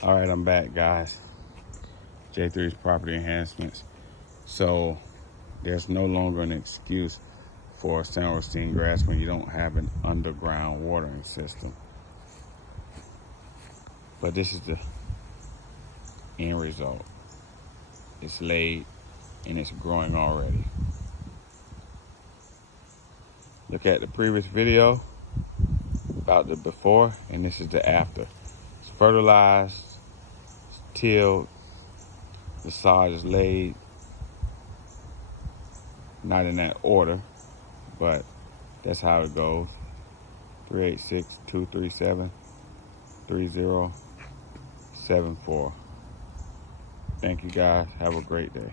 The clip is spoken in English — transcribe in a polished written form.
All right, I'm back, guys. J3's property enhancements. So there's no longer an excuse for San Rosine grass when you don't have an underground watering system. But this is the end result. It's laid and it's growing already. Look at the previous video about the before, and this is the after. It's fertilized, it's tilled, the sod is laid. Not in that order, but that's how it goes. 386-237-3074. Thank you guys. Have a great day.